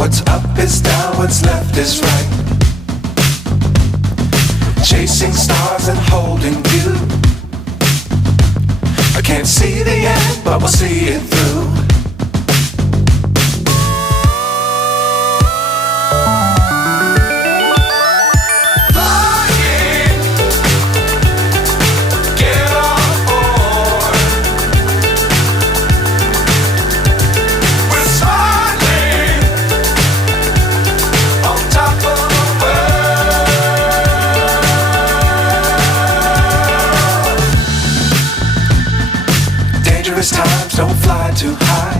What's up is down, what's left is right. Chasing stars and holding you. I can't see the end, but we'll see it through. Dangerous times, don't fly too high.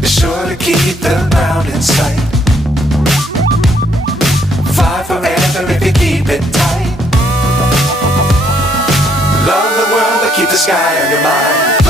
Be sure to keep the ground in sight. Fly forever if you keep it tight. Love the world, but keep the sky on your mind.